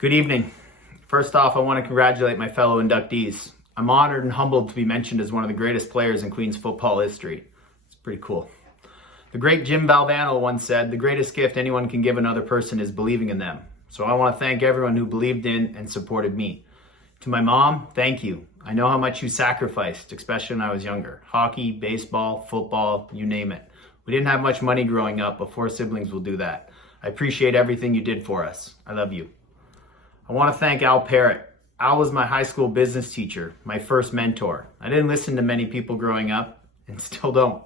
Good evening. First off, I want to congratulate my fellow inductees. I'm honored and humbled to be mentioned as one of the greatest players in Queen's football history. It's pretty cool. The great Jim Valvano once said, "The greatest gift anyone can give another person is believing in them." So I want to thank everyone who believed in and supported me. To my mom, thank you. I know how much you sacrificed, especially when I was younger. Hockey, baseball, football, you name it. We didn't have much money growing up, but 4 siblings will do that. I appreciate everything you did for us. I love you. I want to thank Al Parrott. Al was my high school business teacher, my first mentor. I didn't listen to many people growing up, and still don't.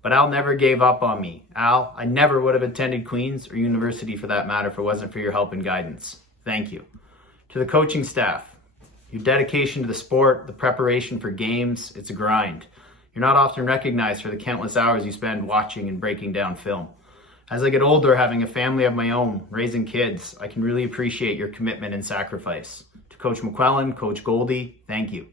But Al never gave up on me. Al, I never would have attended Queen's or university for that matter if it wasn't for your help and guidance. Thank you. To the coaching staff, your dedication to the sport, the preparation for games, it's a grind. You're not often recognized for the countless hours you spend watching and breaking down film. As I get older, having a family of my own, raising kids, I can really appreciate your commitment and sacrifice. To Coach McQuillan, Coach Goldie, thank you.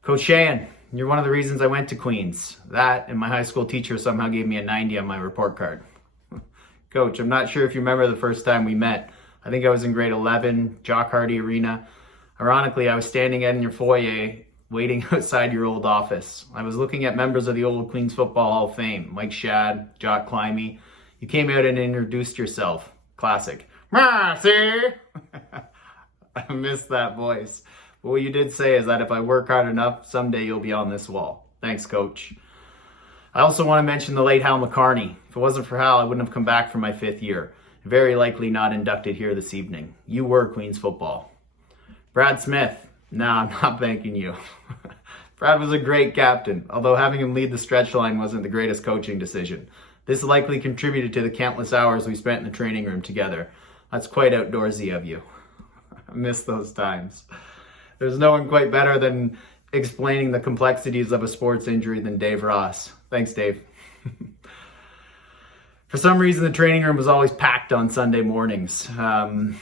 Coach Sheehan, you're one of the reasons I went to Queen's. That and my high school teacher somehow gave me a 90 on my report card. Coach, I'm not sure if you remember the first time we met. I think I was in grade 11, Jock Hardy Arena. Ironically, I was standing in your foyer waiting outside your old office. I was looking at members of the old Queen's Football Hall of Fame, Mike Shad, Jock Climby. You came out and introduced yourself. Classic. See? I miss that voice. But what you did say is that if I work hard enough, someday you'll be on this wall. Thanks, Coach. I also want to mention the late Hal McCarney. If it wasn't for Hal, I wouldn't have come back for my 5th year. Very likely not inducted here this evening. You were Queen's football. Brad Smith. Nah, I'm not thanking you. Brad was a great captain, although having him lead the stretch line wasn't the greatest coaching decision. This likely contributed to the countless hours we spent in the training room together. That's quite outdoorsy of you. I miss those times. There's no one quite better than explaining the complexities of a sports injury than Dave Ross. Thanks, Dave. For some reason, the training room was always packed on Sunday mornings. I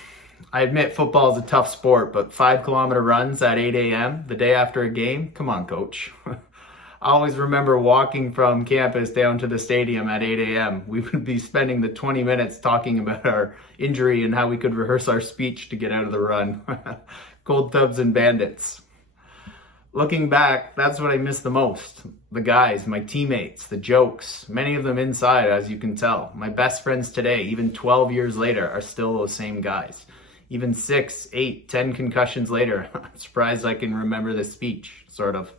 admit football is a tough sport, but 5-kilometer runs at 8 a.m. the day after a game? Come on, Coach. I always remember walking from campus down to the stadium at 8 a.m. We would be spending the 20 minutes talking about our injury and how we could rehearse our speech to get out of the run. Cold tubs and bandits. Looking back, that's what I miss the most. The guys, my teammates, the jokes, many of them inside, as you can tell. My best friends today, even 12 years later, are still those same guys. Even 6, 8, 10 concussions later, I'm surprised I can remember this speech, sort of.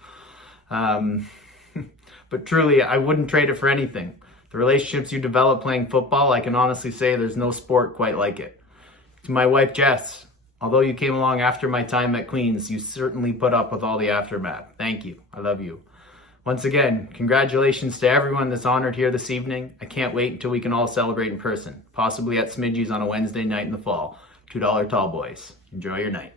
But truly, I wouldn't trade it for anything. The relationships you develop playing football, I can honestly say there's no sport quite like it. To my wife, Jess, although you came along after my time at Queen's, you certainly put up with all the aftermath. Thank you. I love you. Once again, congratulations to everyone that's honored here this evening. I can't wait until we can all celebrate in person, possibly at Smidgey's on a Wednesday night in the fall. $2 tall boys. Enjoy your night.